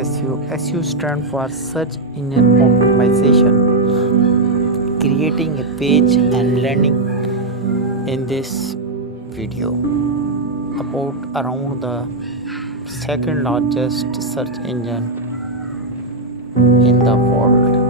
SEO. SEO stands for Search Engine Optimization. Creating a page and learning in this video about around the second largest search engine in the world.